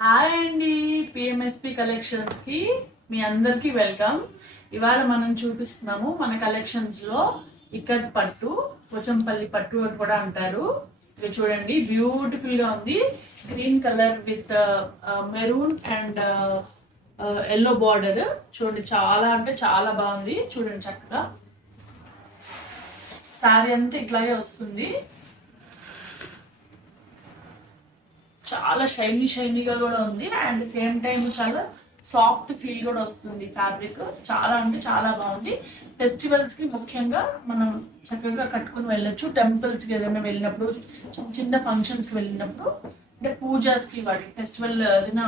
Hi అండి, పిఎంఎస్పి collections కి మీ అందరికి వెల్కమ్. ఇవాళ మనం చూపిస్తున్నాము మన కలెక్షన్స్ లో ఇక్కత్ పట్టు, పోచంపల్లి పట్టు అని కూడా అంటారు. ఇది చూడండి, బ్యూటిఫుల్ గా ఉంది. Green colour with maroon and yellow border. చూడండి, చాలా అంటే చాలా బాగుంది. చూడండి, చక్కగా శారీ అంతా ఇట్లాగే వస్తుంది. చాలా షైనీగా కూడా ఉంది అండ్ సేమ్ టైం చాలా సాఫ్ట్ ఫీల్ కూడా వస్తుంది. ఫ్యాబ్రిక్ చాలా అంటే చాలా బాగుంది. ఫెస్టివల్స్ కి ముఖ్యంగా మనం చక్కగా కట్టుకుని వెళ్ళొచ్చు. టెంపుల్స్ కి ఏదైనా వెళ్ళినప్పుడు, చిన్న చిన్న ఫంక్షన్స్ కి వెళ్ళినప్పుడు, అంటే పూజాస్ కి, వాటి ఫెస్టివల్ ఏదైనా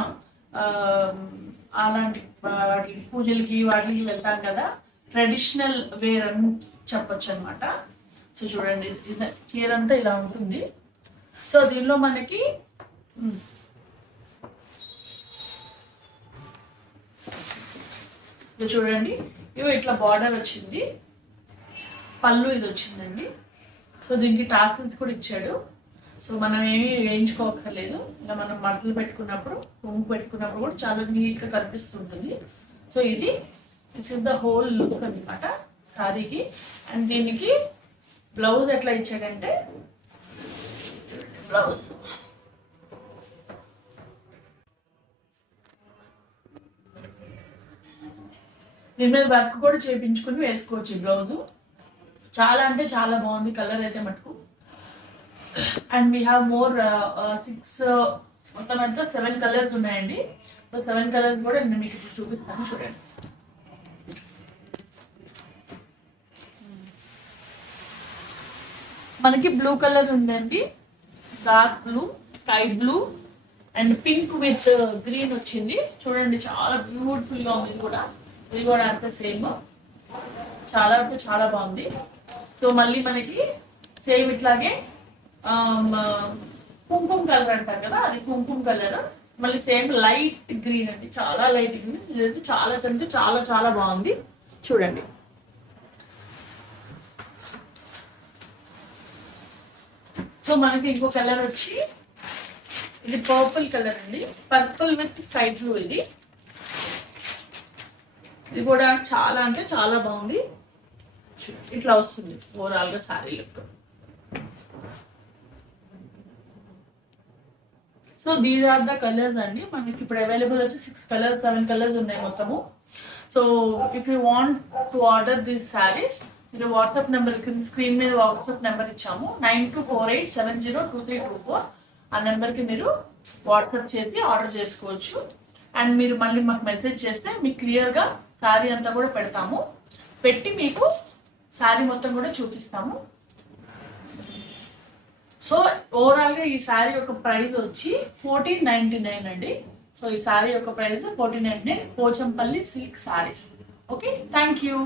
అలాంటి వాటి పూజలకి వాటికి వెళ్తాం కదా, ట్రెడిషనల్ వేర్ అని చెప్పొచ్చు అనమాట. సో చూడండి, చీర అంతా ఇలా ఉంటుంది. సో దీనిలో మనకి ఇది చూడండి, ఇవి ఇట్లా బార్డర్ వచ్చింది, పళ్ళు ఇది వచ్చిందండి. సో దీనికి టాసిల్స్ కూడా ఇచ్చాడు. సో మనం ఏమి వేయించుకోకర్లేదు. ఇలా మనం మడతలు పెట్టుకున్నప్పుడు, పువ్వు పెట్టుకున్నప్పుడు కూడా చాలా నీట్గా కనిపిస్తుంటుంది. So this is the whole look అనమాట శారీకి. అండ్ దీనికి బ్లౌజ్ ఎట్లా ఇచ్చాడంటే, బ్లౌజ్ దీని మీద వర్క్ కూడా చేయించుకుని వేసుకోవచ్చు. ఈ బ్లౌజు చాలా అంటే చాలా బాగుంది. కలర్ అయితే మటుకు. అండ్ వీ హ్యావ్ మోర్ 6 మొత్తం అంతా 7 కలర్స్ ఉన్నాయండి. సో 7 కలర్స్ కూడా నేను మీకు ఇప్పుడు చూపిస్తాను. చూడండి, మనకి బ్లూ కలర్ ఉందండి, dark blue, sky blue and pink with green వచ్చింది. చూడండి, చాలా బ్యూటిఫుల్ గా ఉంది. ఇది కూడా అంతే సేమ్, చాలా అంటే చాలా బాగుంది. సో మళ్ళీ మనకి సేమ్ ఇట్లాగే కుంకుమ కలర్ అంటారు కదా, అది కుంకుమ కలర్. మళ్ళీ సేమ్ లైట్ గ్రీన్ అండి, చాలా లైట్ గ్రీన్. ఇదైతే చాలా అంటే చాలా చాలా బాగుంది. చూడండి, సో మనకి ఇంకో కలర్ వచ్చి ఇది పర్పుల్ కలర్ అండి, పర్పుల్ విత్ స్కై బ్లూ. ఇది కూడా చాలా అంటే చాలా బాగుంది. ఇట్లా వస్తుంది ఓవరాల్ గా sari look. So these are the colours అండి. మనకి ఇప్పుడు అవైలబుల్ వచ్చి 6 కలర్స్ 7 కలర్స్ ఉన్నాయి మొత్తము. So if you want to order these saris, మీరు వాట్సాప్ నెంబర్, స్క్రీన్ మీద వాట్సాప్ నెంబర్ ఇచ్చాము, 9248702324. ఆ నెంబర్కి మీరు వాట్సాప్ చేసి ఆర్డర్ చేసుకోవచ్చు. అండ్ మీరు మళ్ళీ మాకు మెసేజ్ చేస్తే మీకు క్లియర్గా శారీ అంతా కూడా పెట్టి మీకు శారీ మొత్తం కూడా చూపిస్తాము. సో ఓవరాల్గా ఈ శారీ యొక్క ప్రైస్ వచ్చి 1499 అండి. సో ఈ శారీ యొక్క price 1499, Pochampally silk saris. Okay, thank you.